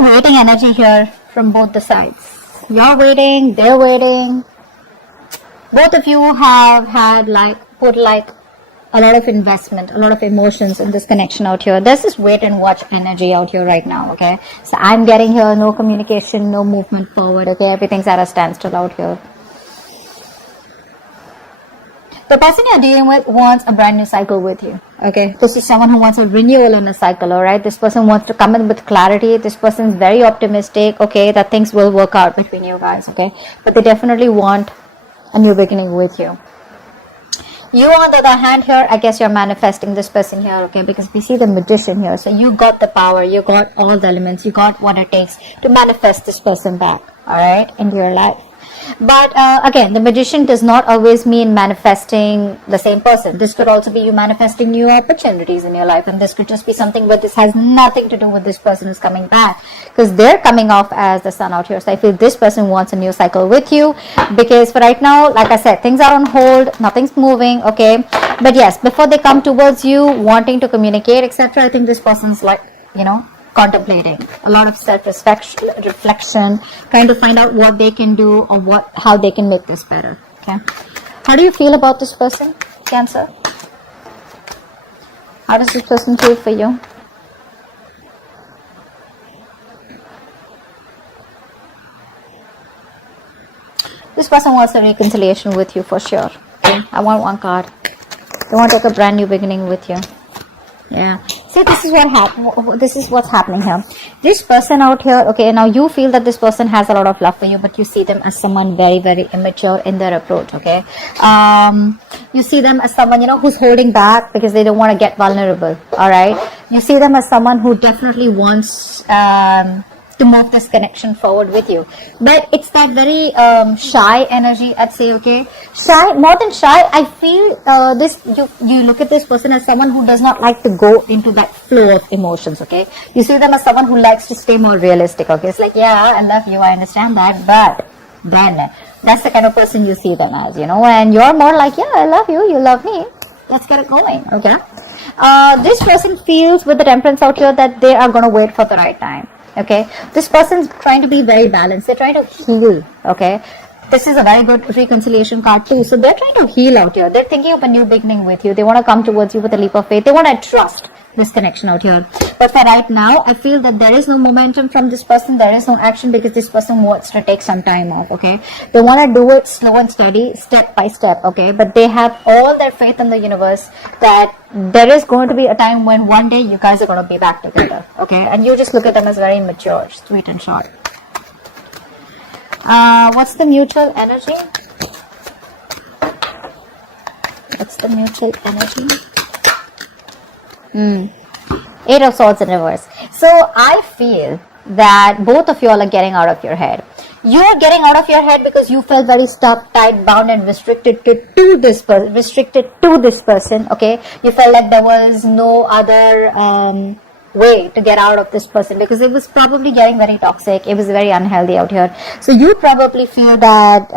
a waiting energy here from both the sides. You're waiting, they're waiting. Both of you have had put a lot of investment, a lot of emotions in this connection out here. There's this wait and watch energy out here right now, okay? So I'm getting here, no communication, no movement forward, okay? Everything's at a standstill out here. The person you're dealing with wants a brand new cycle with you, okay? This is someone who wants a renewal in a cycle, all right? This person wants to come in with clarity. This person's very optimistic, okay, that things will work out between you guys, okay? But they definitely want a new beginning with you. You, on the other hand, here, I guess you're manifesting this person here, okay? Because we see the magician here. So you got the power, you got all the elements, you got what it takes to manifest this person back, all right, into your life. But again, the magician does not always mean manifesting the same person. This could also be you manifesting new opportunities in your life, and this could just be something where this has nothing to do with this person who's coming back, because they're coming off as the sun out here. So I feel this person wants a new cycle with you, because for right now, like I said, things are on hold, nothing's moving, okay? But yes, before they come towards you wanting to communicate, etc., I think this person's like, you know, contemplating a lot of self-reflection, trying to find out what they can do or how they can make this better. Okay, how do you feel about this person, Cancer? How does this person feel for you? This person wants a reconciliation with you for sure. Okay, I want one card. They want to take a brand new beginning with you. Yeah. So this is what's happening here. This person out here, okay, now you feel that this person has a lot of love for you, but you see them as someone very, very immature in their approach, okay? You see them as someone, you know, who's holding back because they don't want to get vulnerable, all right? You see them as someone who definitely wants to move this connection forward with you, but it's that very shy energy, I'd say, okay? Shy, more than shy, I feel you look at this person as someone who does not like to go into that flow of emotions, okay? You see them as someone who likes to stay more realistic, okay? It's like, yeah, I love you, I understand that, but then that's the kind of person you see them as, you know, and you're more like, yeah, I love you, you love me, let's get it going, okay? This person feels with the Temperance out here that they are going to wait for the right time. Okay, this person's trying to be very balanced. They're trying to heal. Okay, this is a very good reconciliation card too. So they're trying to heal out here. They're thinking of a new beginning with you. They want to come towards you with a leap of faith. They want to trust this connection out here. But for right now, I feel that there is no momentum from this person. There is no action because this person wants to take some time off. Okay, they want to do it slow and steady, step by step. Okay, but they have all their faith in the universe that there is going to be a time when one day you guys are going to be back together. Okay, and you just look at them as very mature, sweet and short. What's the mutual energy? What's the mutual energy? 8 of Swords in reverse. So I feel that both of you all are getting out of your head. You're getting out of your head because you felt very stuck, tied, bound, and restricted to this person. Okay, you felt like there was no other way to get out of this person because it was probably getting very toxic. It was very unhealthy out here. So you probably feel that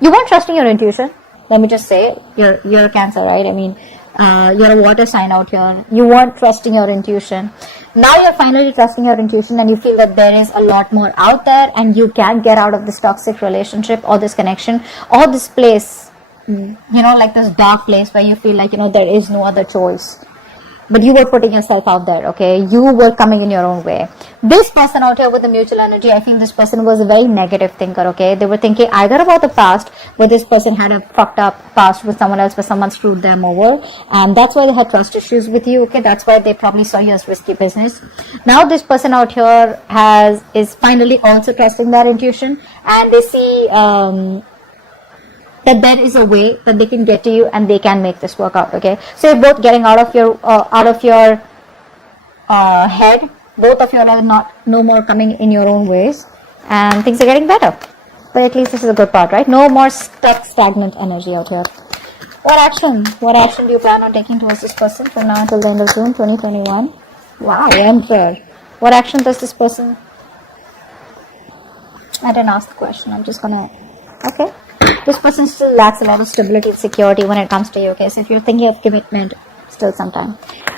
you weren't trusting your intuition. Let me just say, you're a Cancer, right? I mean, you're a water sign out here. You weren't trusting your intuition. Now you're finally trusting your intuition and you feel that there is a lot more out there and you can get out of this toxic relationship or this connection or this place, you know, like this dark place where you feel like, you know, there is no other choice. But you were putting yourself out there, okay? You were coming in your own way. This person out here with the mutual energy, I feel this person was a very negative thinker, okay? They were thinking either about the past, where this person had a fucked up past with someone else, where someone screwed them over. And that's why they had trust issues with you, okay? That's why they probably saw you as risky business. Now this person out here is finally also trusting their intuition. And they see that there is a way that they can get to you and they can make this work out, okay? So you're both getting out of your head. Both of you are no more coming in your own ways and things are getting better. But at least this is a good part, right? No more stuck, stagnant energy out here. What action do you plan on taking towards this person from now until the end of June 2021? Wow, Emperor. What action does this person... I didn't ask the question. I'm just gonna... Okay. This person still lacks a lot of stability and security when it comes to you, okay? So if you're thinking of commitment, still some time.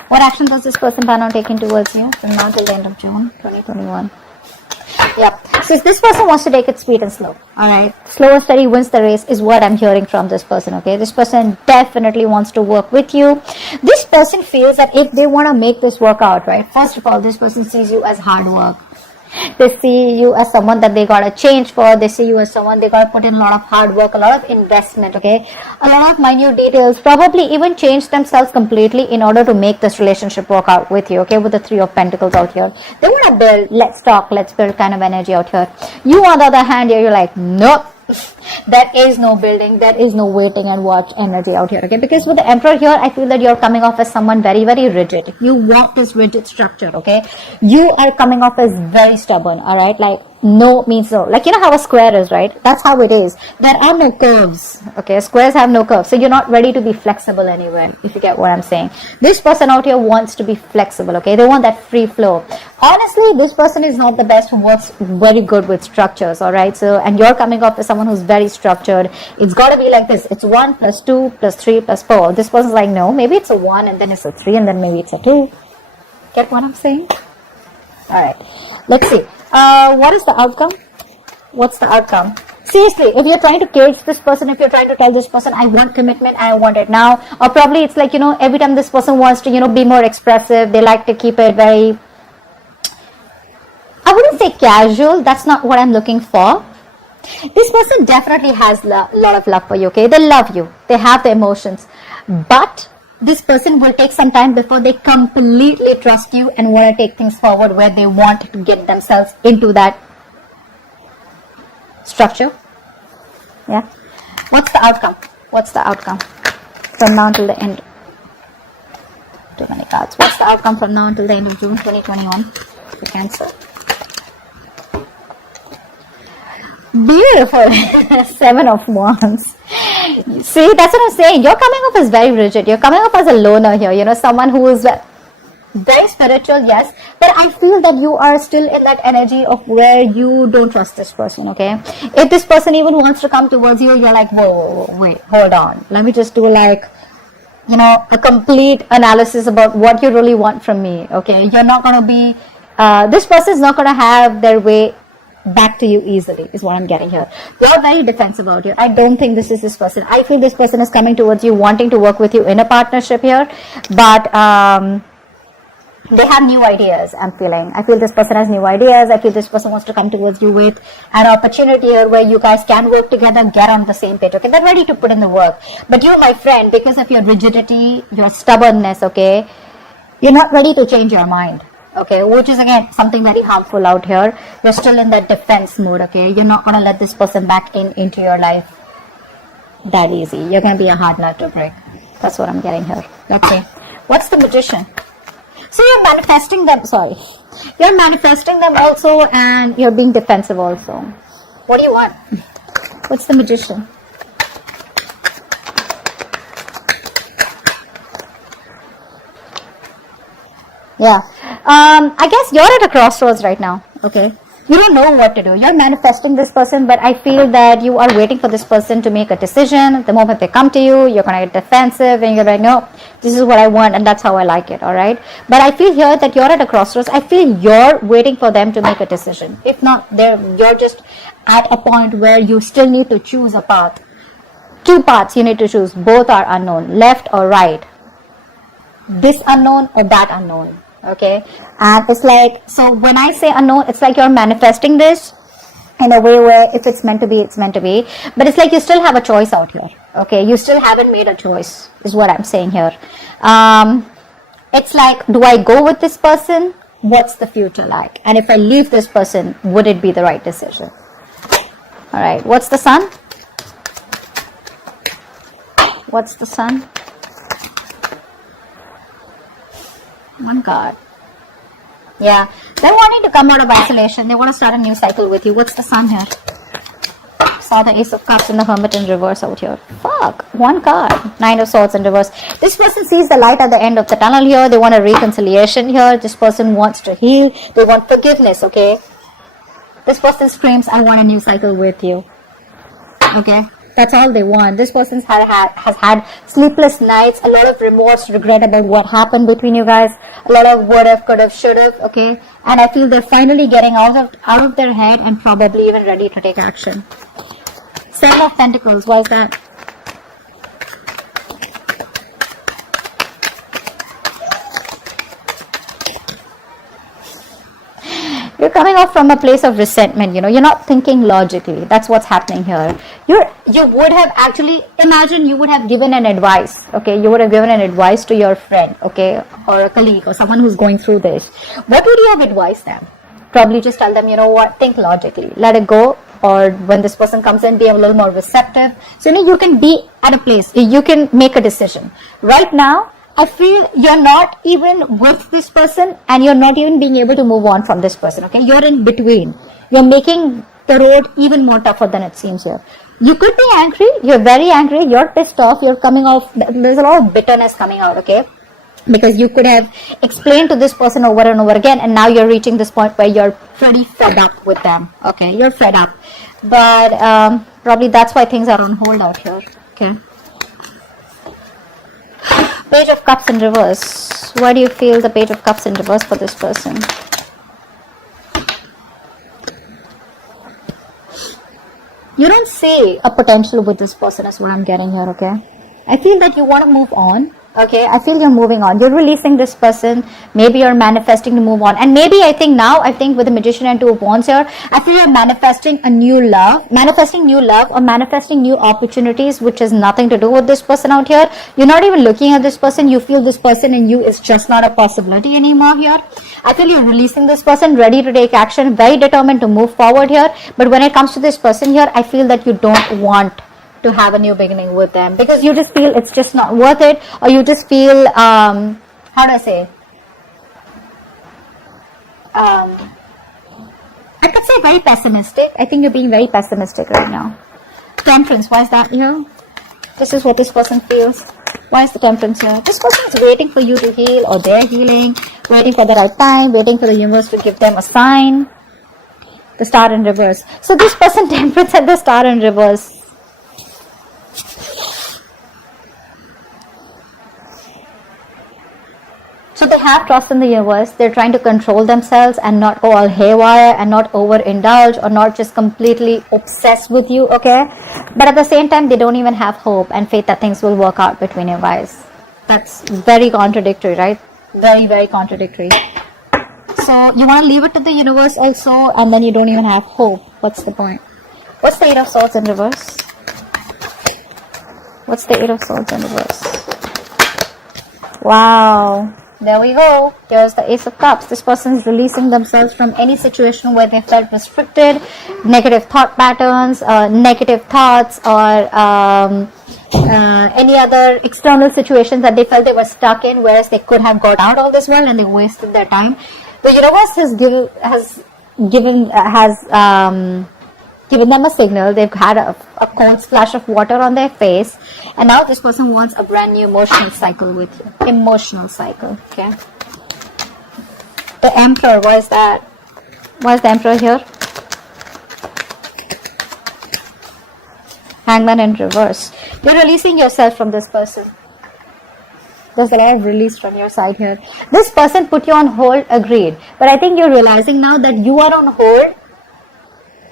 What action does this person plan on taking towards you from now till the end of June 2021? Yep. So this person wants to take it sweet and slow. Alright. Slow and steady wins the race is what I'm hearing from this person. Okay. This person definitely wants to work with you. This person feels that if they want to make this work out, right? First of all, this person sees you as hard work. They see you as someone that they gotta change for. They see you as someone they gotta put in a lot of hard work, a lot of investment, okay? A lot of minute details, probably even change themselves completely in order to make this relationship work out with you, okay? With the Three of Pentacles out here. They wanna build, let's talk, let's build kind of energy out here. You on the other hand here, you're like, nope. There is no building, there is no waiting and watch energy out here, okay? Because with the Emperor here, I feel that you're coming off as someone very, very rigid. You want this rigid structure, okay? You are coming off as very stubborn, alright? Like, no means no. Like, you know how a square is, right? That's how it is. There are no curves, okay? Squares have no curves. So you're not ready to be flexible anywhere, if you get what I'm saying. This person out here wants to be flexible, okay? They want that free flow. Honestly, this person is not the best who works very good with structures, alright? So, and you're coming off as someone who's very structured. It's got to be like this. It's 1 + 2 + 3 + 4. This person's like, no, maybe it's a 1 and then it's a 3 and then maybe it's a 2. Get what I'm saying? Alright, let's see. What is the outcome? What's the outcome? Seriously, if you're trying to cage this person, if you're trying to tell this person, I want commitment, I want it now, or probably it's like, you know, every time this person wants to, you know, be more expressive, they like to keep it very, I wouldn't say casual, that's not what I'm looking for. This person definitely has a lot of love for you, okay? They love you, they have the emotions, but this person will take some time before they completely trust you and want to take things forward where they want to get themselves into that structure. Yeah. What's the outcome? What's the outcome from now until the end? Too many cards. What's the outcome from now until the end of June 2021 for Cancer? Beautiful. 7 of Wands. See, that's what I'm saying. You're coming off as very rigid. You're coming off as a loner here. You know, someone who is very spiritual, yes. But I feel that you are still in that energy of where you don't trust this person, okay? If this person even wants to come towards you, you're like, whoa, wait, hold on. Let me just do like, you know, a complete analysis about what you really want from me, okay? You're not going to be, this person is not going to have their way back to you easily, is what I'm getting here. You're very defensive about you. I don't think this is this person. I feel this person is coming towards you, wanting to work with you in a partnership here, but they have new ideas, I'm feeling. I feel this person has new ideas. I feel this person wants to come towards you with an opportunity here where you guys can work together, get on the same page, okay? They're ready to put in the work. But you, my friend, because of your rigidity, your stubbornness, okay, you're not ready to change your mind. Okay, which is again something very harmful out here. You're still in that defense mode, okay? You're not going to let this person back into your life that easy. You're going to be a hard nut to break. That's what I'm getting here. Okay, what's the Magician? So you're manifesting them, sorry. You're manifesting them also and you're being defensive also. What do you want? What's the Magician? Yeah. I guess you're at a crossroads right now, okay? You don't know what to do. You're manifesting this person, but I feel that you are waiting for this person to make a decision. The moment they come to you, you're going to get defensive and you're like, no, this is what I want and that's how I like it, all right? But I feel here that you're at a crossroads. I feel you're waiting for them to make a decision. If not, you're just at a point where you still need to choose a path. 2 paths you need to choose. Both are unknown, left or right. This unknown or that unknown. Okay, and it's like, so when I say unknown, it's like you're manifesting this in a way where if it's meant to be, it's meant to be, but it's like you still have a choice out here. Okay, you still haven't made a choice is what I'm saying here. It's like, do I go with this person? What's the future like? And if I leave this person, would it be the right decision? All right, what's the Sun? What's the Sun? 1 card. Yeah, they're wanting to come out of isolation. They want to start a new cycle with you. What's the Sun here? Saw the Ace of Cups and the Hermit in reverse out here. Fuck, 1 card. 9 of Swords in reverse. This person sees the light at the end of the tunnel here. They want a reconciliation here. This person wants to heal. They want forgiveness, okay? This person screams, I want a new cycle with you. Okay? That's all they want. This person has had sleepless nights, a lot of remorse, regret about what happened between you guys, a lot of what if, could have, should have, okay? And I feel they're finally getting out of their head and probably even ready to take action. Seven of Pentacles, why is that? You're coming off from a place of resentment, you're not thinking logically. That's what's happening here. You would have actually, imagine you would have given an advice, okay? You would have given an advice to your friend, okay? Or a colleague or someone who's going through this. What would you have advised them? Probably just tell them, you know what, think logically, let it go. Or when this person comes in, be a little more receptive. So, you can be at a place, you can make a decision. Right now, I feel you're not even with this person and you're not even being able to move on from this person, okay? You're in between. You're making the road even more tougher than it seems here. You could be angry. You're very angry. You're pissed off. You're coming off. There's a lot of bitterness coming out, okay? Because you could have explained to this person over and over again, and now you're reaching this point where you're pretty fed up with them, okay? You're fed up. But probably that's why things are on hold out here, okay? Page of Cups in reverse. Why do you feel the Page of Cups in reverse for this person? You don't see a potential with this person is what I'm getting here, okay? I feel that you want to move on, okay? I feel you're moving on. You're releasing this person. Maybe you're manifesting to move on. And maybe I think with the Magician and Two of Wands here, I feel you're manifesting a new love, or manifesting new opportunities, which has nothing to do with this person out here. You're not even looking at this person. You feel this person in you is just not a possibility anymore here. I feel you're releasing this person, ready to take action, very determined to move forward here. But when it comes to this person here, I feel that you don't want to have a new beginning with them because you just feel it's just not worth it, or you just feel, how do I say? I could say very pessimistic. I think you're being very pessimistic right now. Temperance, why is that here? This is what this person feels. Why is the Temperance here? This person is waiting for you to heal, or they're healing, waiting for the right time, waiting for the universe to give them a sign. The Star in reverse. So this person, Temperance, and the Star in reverse. So they have trust in the universe. They're trying to control themselves and not go all haywire and not overindulge or not just completely obsessed with you, okay? But at the same time, they don't even have hope and faith that things will work out between you guys. That's very contradictory, right? Very, very contradictory. So you want to leave it to the universe also, and then you don't even have hope. What's the point? What's the Eight of Swords in reverse? What's the Eight of Swords in reverse? Wow. There we go. Here's the Ace of Cups. This person is releasing themselves from any situation where they felt restricted, negative thought patterns, negative thoughts, or any other external situations that they felt they were stuck in, whereas they could have got out all this while and they wasted their time. The universe has given them a signal. They've had a cold splash of water on their face, and now this person wants a brand new emotional cycle with you. Emotional cycle, okay? The Emperor, why is that? Why is the Emperor here? Hangman in reverse. You're releasing yourself from this person. There's a lot of release from your side here. This person put you on hold, agreed. But I think you're realizing now that you are on hold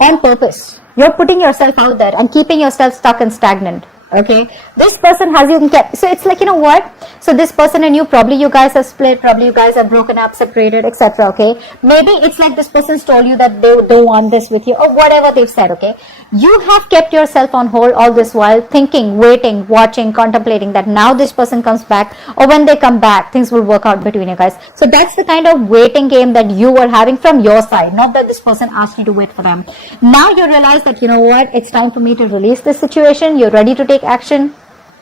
on purpose. You're putting yourself out there and keeping yourself stuck and stagnant. Okay, this person has you kept. So it's like, you know what? So this person and you, probably you guys have split, probably you guys have broken up, separated, etc. Okay, maybe it's like this person's told you that they don't want this with you, or whatever they've said. Okay, you have kept yourself on hold all this while, thinking, waiting, watching, contemplating that now this person comes back, or when they come back, things will work out between you guys. So that's the kind of waiting game that you were having from your side, not that this person asked you to wait for them. Now you realize that, you know what, it's time for me to release this situation. You're ready to take action.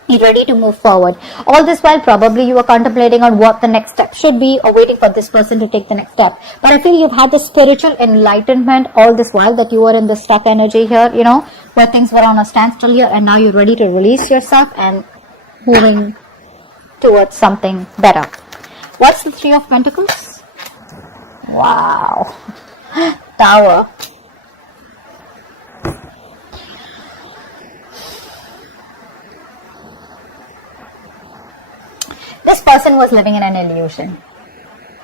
You're ready to move forward. All this while, probably you were contemplating on what the next step should be, or waiting for this person to take the next step. But I feel you've had the spiritual enlightenment all this while, that you were in the stuck energy here, you know, where things were on a standstill here, and now you're ready to release yourself and moving towards something better. What's the Three of Pentacles? Wow. Tower. this person was living in an illusion.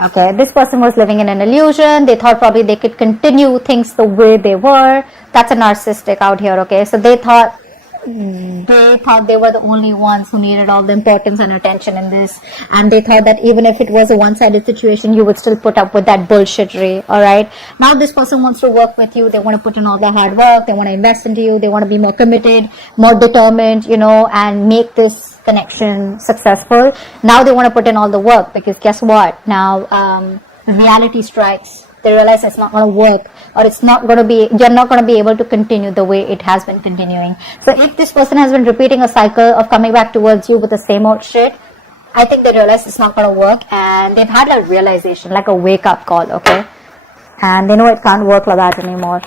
Okay, this person was living in an illusion. They thought probably they could continue things the way they were. That's a narcissistic out here, okay? So they thought they were the only ones who needed all the importance and attention in this, and they thought that even if it was a one-sided situation, you would still put up with that bullshittery. All right, now this person wants to work with you. They want to put in all the hard work. They want to invest into you. They want to be more committed, more determined, you know, and make this connection successful. Now they want to put in all the work, because guess what, now reality strikes. They realize it's not going to work, or it's not going to be, you're not going to be able to continue the way it has been continuing. So if this person has been repeating a cycle of coming back towards you with the same old shit, I think they realize it's not going to work, and they've had a realization, like a wake up call, okay? And they know it can't work like that anymore.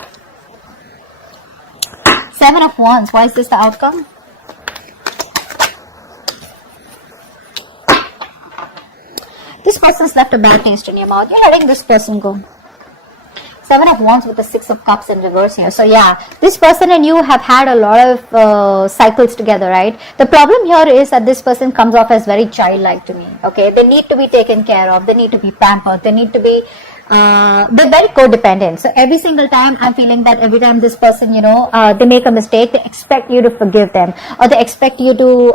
7 of Wands, why is this the outcome? This person's left a bad taste in your mouth. You're letting this person go. 7 of Wands with the 6 of Cups in reverse here. So yeah, this person and you have had a lot of cycles together, right? The problem here is that this person comes off as very childlike to me, okay? They need to be taken care of. They need to be pampered. They need to be, they're very codependent. So every single time I'm feeling that every time this person, you know, they make a mistake, they expect you to forgive them, or they expect you to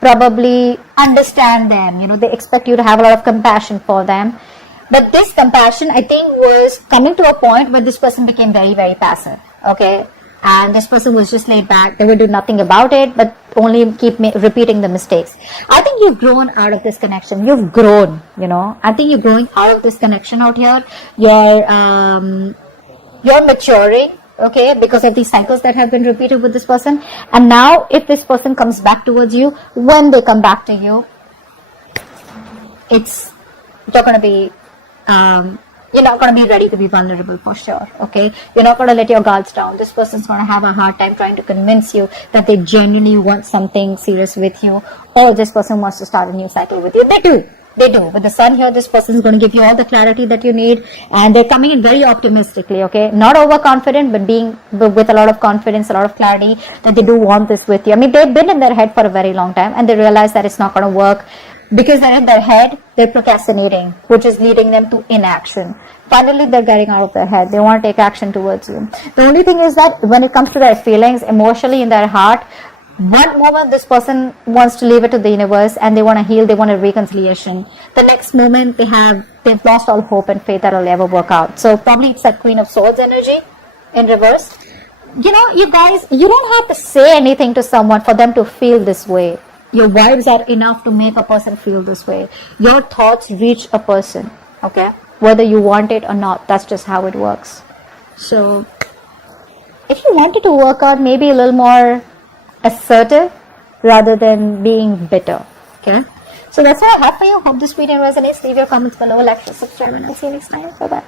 probably understand them. You know, they expect you to have a lot of compassion for them. But this compassion, I think, was coming to a point where this person became very, very passive, okay? And this person was just laid back. They would do nothing about it, but only keep repeating the mistakes. I think you've grown out of this connection. You've grown, you know. I think you're growing out of this connection out here. You're maturing, okay, because of these cycles that have been repeated with this person. And now, if this person comes back towards you, when they come back to you, you're going to be... you're not going to be ready to be vulnerable for sure, okay? You're not going to let your guards down. This person's going to have a hard time trying to convince you that they genuinely want something serious with you, or this person wants to start a new cycle with you. They do. With the sun here, this person is going to give you all the clarity that you need, and they're coming in very optimistically, okay? Not overconfident, but with a lot of confidence, a lot of clarity that they do want this with you. I mean, they've been in their head for a very long time, and they realize that it's not going to work. Because they're in their head, they're procrastinating, which is leading them to inaction. Finally, they're getting out of their head. They want to take action towards you. The only thing is that when it comes to their feelings, emotionally in their heart, one moment this person wants to leave it to the universe and they want to heal, they want a reconciliation. The next moment they've lost all hope and faith that it'll ever work out. So probably it's that Queen of Swords energy in reverse. You know, you guys, you don't have to say anything to someone for them to feel this way. Your vibes are enough to make a person feel this way. Your thoughts reach a person, okay? Whether you want it or not, that's just how it works. So, if you wanted to work out, maybe a little more assertive rather than being bitter, okay? So that's all I have for you. Hope this video resonates. Leave your comments below, like, share, subscribe, and I'll see you next time. Bye-bye.